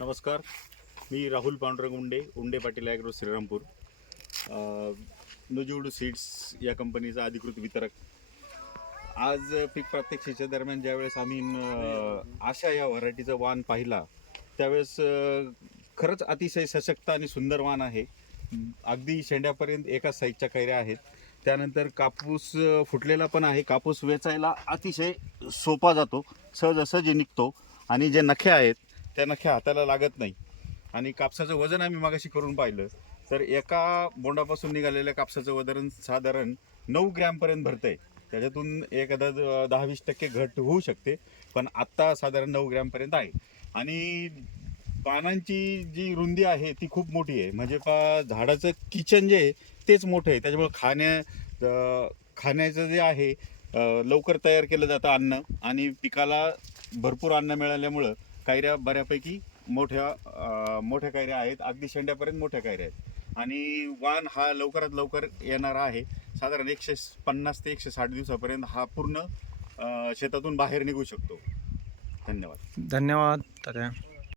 नमस्कार, मी राहुल पांडुरंग उंडे Patil agro Shrirampur, नुजूड seeds या कंपनीचा अधिकृत वितरक. आज पीक प्रात्यक्षिकेच्या दरम्यान ज्यावेळेस आम्ही आशा या व्हरायटीचा वाण पाहिला त्यावेळेस खरंच अतिशय सशक्त आणि सुंदर वाण आहे. अगदी शेंड्यापर्यंत एकाच साईजच्या कैऱ्या आहेत. त्यानंतर कापूस फुटलेला पण आहे. कापूस वेचायला अतिशय सोपा जातो, सहजासहजी निघतो आणि जे नखे आहेत त्या नखे हाताला लागत नाही. आणि कापसाचं वजन आम्ही मागाशी करून पाहिलं तर एका बोंडापासून निघालेल्या कापसाचं वजन साधारण 9 ग्रॅमपर्यंत भरतंय. त्याच्यातून एखादा 10-20% घट होऊ शकते, पण आत्ता साधारण 9 ग्रॅमपर्यंत आहे. आणि पानांची जी रुंदी आहे ती खूप मोठी आहे. म्हणजे झाडाचं किचन जे आहे तेच मोठं आहे. त्याच्यामुळे खाण्याचं जे आहे लवकर तयार केलं जातं अन्न, आणि पिकाला भरपूर अन्न मिळाल्यामुळं कैऱ्या बऱ्यापैकी मोठ्या कैऱ्या आहेत. अगदी शेंड्यापर्यंत मोठ्या कैऱ्या आहेत. आणि वाण हा लवकरात लवकर येणारा आहे. साधारण 150 ते 160 दिवसापर्यंत हा पूर्ण शेतातून बाहेर निघू शकतो. धन्यवाद. धन्यवाद दादा.